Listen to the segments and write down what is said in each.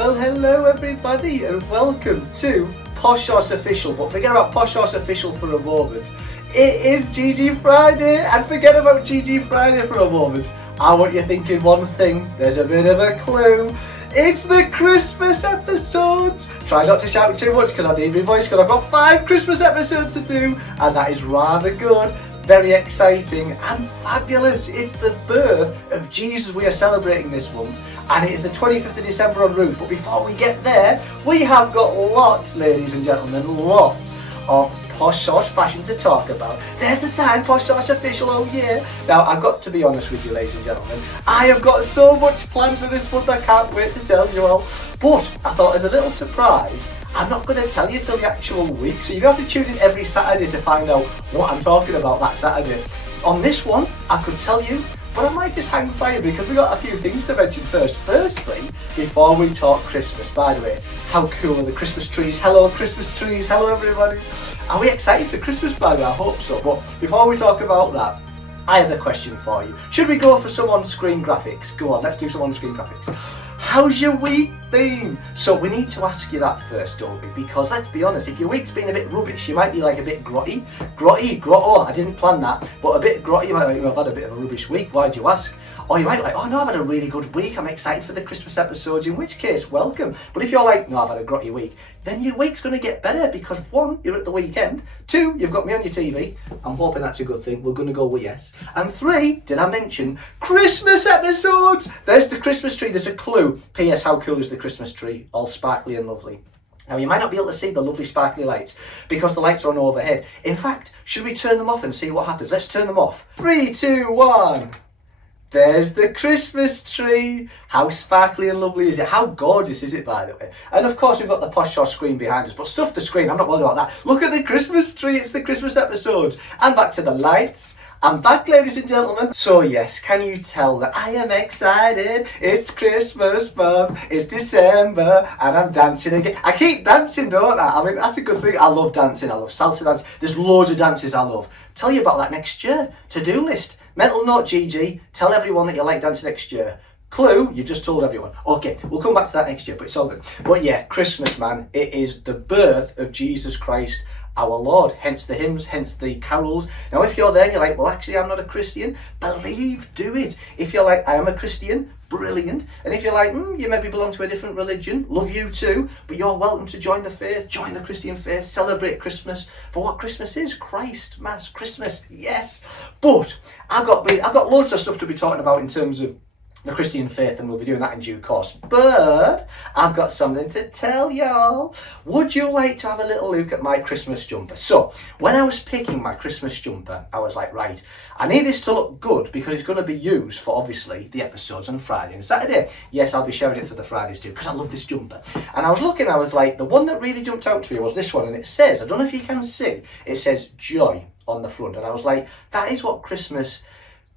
Well, hello everybody and welcome to Posh Sauce Official. But forget about Posh Sauce Official for a moment. It is GG Friday, and forget about GG Friday for a moment. I want you thinking one thing. There's a bit of a clue. It's the Christmas episodes. Try not to shout too much because I need my voice, because I've got 5 Christmas episodes to do, and that is rather good. Very exciting and fabulous. It's the birth of Jesus we are celebrating this month, and it is the 25th of December en route. But before we get there, we have got lots, ladies and gentlemen, lots of Posh Sauce fashion to talk about. There's the sign, Posh Sauce Official, oh yeah. Now, I've got to be honest with you, ladies and gentlemen. I have got so much planned for this month, I can't wait to tell you all. But I thought as a little surprise, I'm not going to tell you till the actual week, so you don't have to tune in every Saturday to find out what I'm talking about that Saturday. On this one, I could tell you, but I might just hang fire because we've got a few things to mention first. Firstly, before we talk Christmas, by the way, how cool are the Christmas trees? Hello Christmas trees, hello everybody. Are we excited for Christmas, by the way? I hope so. But before we talk about that, I have a question for you. Should we go for some on-screen graphics? Go on, let's do some on-screen graphics. How's your week been? So we need to ask you that first, don't we? Because let's be honest, if your week's been a bit rubbish, you might be like a bit grotty. Grotto, I didn't plan that. But a bit grotty, you might think, I've had a bit of a rubbish week, why'd you ask? Or you might be like, oh no, I've had a really good week, I'm excited for the Christmas episodes, in which case, welcome. But if you're like, no, I've had a grotty week, then your week's going to get better because 1, you're at the weekend, 2, you've got me on your TV, I'm hoping that's a good thing, we're going to go with yes, and 3, did I mention Christmas episodes? There's the Christmas tree, there's a clue. P.S. How cool is the Christmas tree? All sparkly and lovely. Now, you might not be able to see the lovely sparkly lights because the lights are on overhead. In fact, should we turn them off and see what happens? Let's turn them off. 3, 2, 1. There's the Christmas tree. How sparkly and lovely is it? How gorgeous is it, by the way? And of course, we've got the Posh Sauce screen behind us, but stuff the screen, I'm not bothered about that. Look at the Christmas tree, it's the Christmas episodes. And back to the lights. I'm back, ladies and gentlemen. So yes, can you tell that I am excited? It's Christmas month, it's December, and I'm dancing again. I keep dancing, don't I? I mean, that's a good thing. I love dancing, I love salsa dance. There's loads of dances I love. Tell you about that next year. To-do list. Mental note, GG, tell everyone that you like dancing next year. Clue, you've just told everyone. Okay, we'll come back to that next year, but it's all good. But yeah, Christmas, man, it is the birth of Jesus Christ, our Lord, hence the hymns, hence the carols. Now, if you're there and you're like, well, actually, I'm not a Christian, believe, do it. If you're like, I am a Christian, brilliant. And if you're like, you maybe belong to a different religion, love you too, but you're welcome to join the faith, join the Christian faith, celebrate Christmas for what Christmas is. Christ, Mass, Christmas, yes. But I've got loads of stuff to be talking about in terms of the Christian faith, and we'll be doing that in due course. But I've got something to tell y'all. Would you like to have a little look at my Christmas jumper? So when I was picking my Christmas jumper, I was like, right, I need this to look good because it's going to be used for obviously the episodes on Friday and Saturday. Yes, I'll be sharing it for the Fridays too because I love this jumper. And I was looking, I was like, the one that really jumped out to me was this one, and it says, I don't know if you can see, it says joy on the front. And I was like, that is what Christmas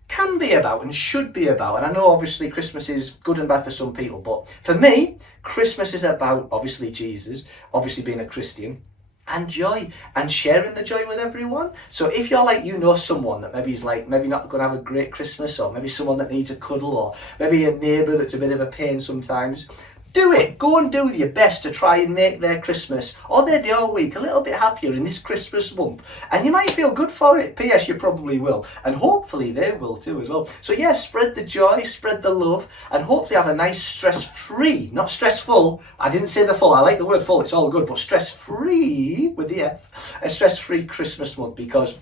can be about and should be about. And I know obviously Christmas is good and bad for some people, but for me, Christmas is about obviously Jesus, obviously being a Christian, and joy, and sharing the joy with everyone. So if you're like, you know someone that maybe is like, maybe not going to have a great Christmas, or maybe someone that needs a cuddle, or maybe a neighbour that's a bit of a pain sometimes, do it. Go and do your best to try and make their Christmas or their day or week a little bit happier in this Christmas month. And you might feel good for it. P.S. You probably will. And hopefully they will too as well. So yeah, spread the joy, spread the love, and hopefully have a nice stress-free, not stressful. I didn't say the full. I like the word full. It's all good. But stress-free with the F. A stress-free Christmas month, because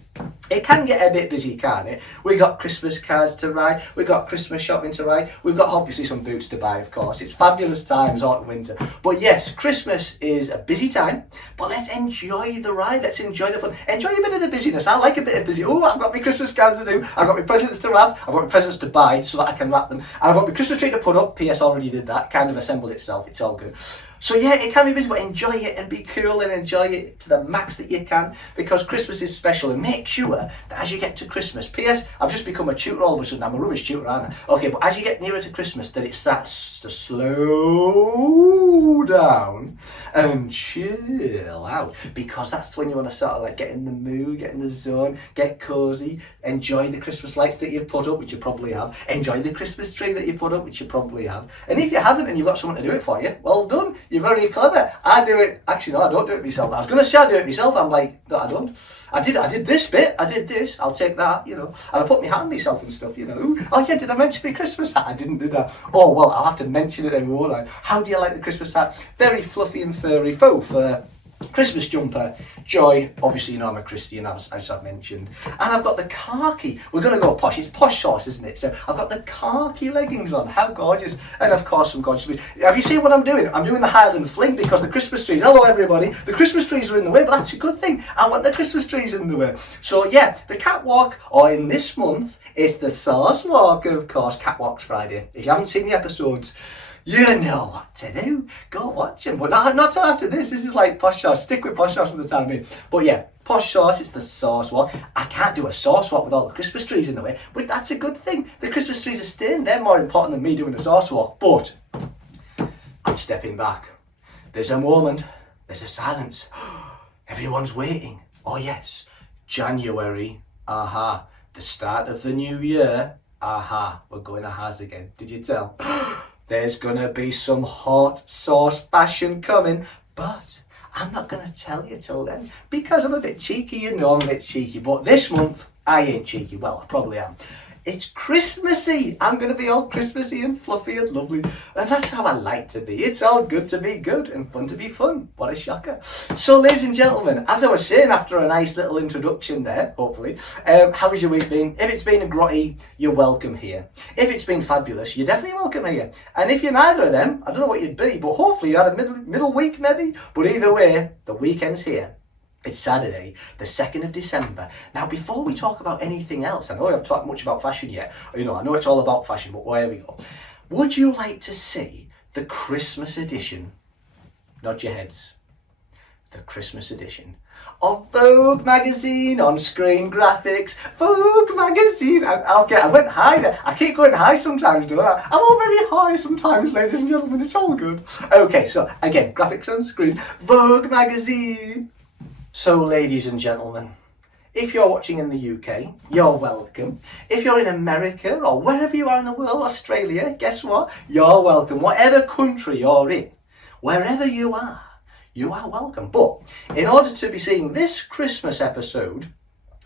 it can get a bit busy, can't it? We got Christmas cards to write. We got Christmas shopping to write. We've got obviously some boots to buy, of course. It's fabulous times, autumn, winter. But yes, Christmas is a busy time, but let's enjoy the ride. Let's enjoy the fun. Enjoy a bit of the busyness. I like a bit of busy. Oh, I've got my Christmas cards to do. I've got my presents to wrap. I've got my presents to buy so that I can wrap them. And I've got my Christmas tree to put up. P.S. already did that. Kind of assembled itself. It's all good. So yeah, it can be busy, but enjoy it and be cool and enjoy it to the max that you can, because Christmas is special. And make sure that as you get to Christmas, P.S. I've just become a tutor all of a sudden. I'm a rubbish tutor, aren't I? Okay, but as you get nearer to Christmas, that it starts to slow down and chill out, because that's when you want to sort of like get in the mood, get in the zone, get cozy, enjoy the Christmas lights that you've put up, which you probably have, enjoy the Christmas tree that you've put up, which you probably have. And if you haven't and you've got someone to do it for you, well done, you're very clever. I do it, actually no, I don't do it myself. I was going to say I do it myself, I'm like, no I don't. I did this bit, I did this, I'll take that, you know, and I put my hat on myself and stuff, you know. Oh yeah, did I mention my Christmas hat? I didn't do that. Oh well, I'll have to mention it then, won't I? How do you like the Christmas hat? Very fluffy and furry, faux fur Christmas jumper. Joy, obviously you know I'm a Christian, as I've mentioned. And I've got the khaki, we're going to go posh, it's posh sauce, isn't it? So I've got the khaki leggings on, how gorgeous. And of course some gorgeous, have you seen what I'm doing? I'm doing the Highland fling because the Christmas trees, hello everybody, the Christmas trees are in the way, but that's a good thing. I want the Christmas trees in the way. So yeah, the catwalk, or in this month, it's the sauce walk, of course, Catwalks Friday. If you haven't seen the episodes, you know what to do. Go watch them. But not till after this. This is like posh sauce. Stick with posh sauce for the time being. But yeah, posh sauce, it's the sauce walk. I can't do a sauce walk with all the Christmas trees in the way, but that's a good thing. The Christmas trees are staying. They're more important than me doing a sauce walk. But I'm stepping back. There's a moment. There's a silence. Everyone's waiting. Oh yes, January. Aha. The start of the new year. Aha. We're going ahas again. Did you tell? There's gonna be some hot sauce fashion coming, but I'm not gonna tell you till then because I'm a bit cheeky, you know I'm a bit cheeky, but this month I ain't cheeky, well I probably am. It's Christmassy. I'm going to be all Christmassy and fluffy and lovely. And that's how I like to be. It's all good to be good and fun to be fun. What a shocker. So, ladies and gentlemen, as I was saying after a nice little introduction there, hopefully, how has your week been? If it's been a grotty, you're welcome here. If it's been fabulous, you're definitely welcome here. And if you're neither of them, I don't know what you'd be, but hopefully you had a middle week maybe. But either way, the weekend's here. It's Saturday, the 2nd of December. Now, before we talk about anything else, I know I haven't talked much about fashion yet. You know, I know it's all about fashion, but where we go. Would you like to see the Christmas edition? Nod your heads. The Christmas edition of Vogue magazine on screen graphics. Vogue magazine. I went high there. I keep going high sometimes, don't I? I'm all very high sometimes, ladies and gentlemen. It's all good. Okay, so again, graphics on screen. Vogue magazine. So, ladies and gentlemen, if you're watching in the UK, you're welcome. If you're in America or wherever you are in the world, Australia, guess what? You're welcome. Whatever country you're in, wherever you are welcome. But in order to be seeing this Christmas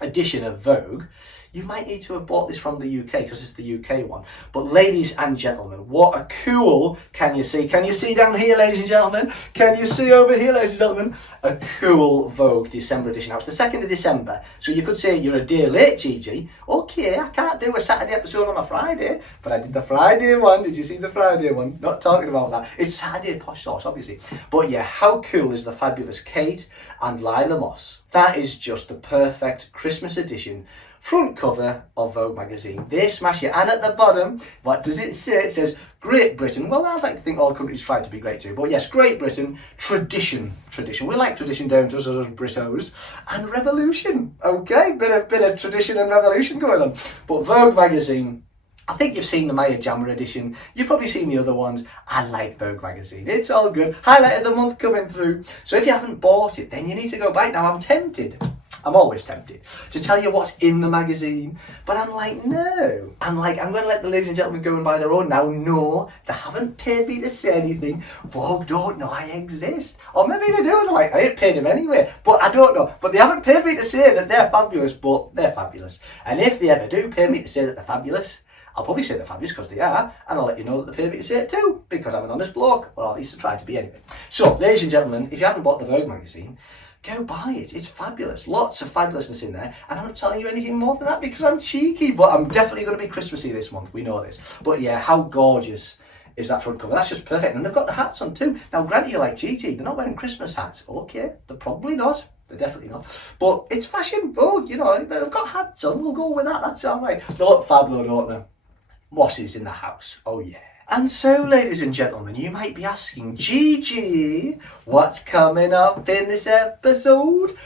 edition of Vogue, you might need to have bought this from the UK because it's the UK one. But ladies and gentlemen, what a cool, can you see? Can you see down here, ladies and gentlemen? Can you see over here, ladies and gentlemen? A cool Vogue December edition. Now, it's the 2nd of December, so you could say you're a day late, Gigi. Okay, I can't do a Saturday episode on a Friday, but I did the Friday one. Did you see the Friday one? Not talking about that. It's Saturday posh sauce, obviously. But yeah, how cool is the fabulous Kate and Lila Moss? That is just the perfect Christmas edition front cover of Vogue magazine. They smash it. And at the bottom, what does it say? It says Great Britain. Well, I'd like to think all countries try to be great too. But yes, Great Britain, tradition. We like tradition down to us as Britos. And revolution. Okay, bit of tradition and revolution going on. But Vogue magazine, I think you've seen the Maya Jammer edition. You've probably seen the other ones. I like Vogue magazine. It's all good. Highlight of the month coming through. So if you haven't bought it, then you need to go buy it. Now, I'm tempted. I'm always tempted to tell you what's in the magazine, but I'm like, no. I'm going to let the ladies and gentlemen go and buy their own now. No, they haven't paid me to say anything. Vogue don't know I exist. Or maybe they do, they're like, I ain't paid them anyway. But I don't know. But they haven't paid me to say that they're fabulous, but they're fabulous. And if they ever do pay me to say that they're fabulous, I'll probably say they're fabulous because they are, and I'll let you know that they paid me to say it too, because I'm an honest bloke, or at least I try to be anyway. So, ladies and gentlemen, if you haven't bought the Vogue magazine, go buy it. It's fabulous. Lots of fabulousness in there. And I'm not telling you anything more than that because I'm cheeky. But I'm definitely going to be Christmassy this month. We know this. But yeah, how gorgeous is that front cover? That's just perfect. And they've got the hats on too. Now, granted, you're like, Gigi, they're not wearing Christmas hats. Okay, they're probably not. They're definitely not. But it's fashion. Oh, you know, they've got hats on. We'll go with that. That's all right. They look fab though, don't they? Mosses in the house. Oh, yeah. And so, ladies and gentlemen, you might be asking, Gigi, what's coming up in this episode?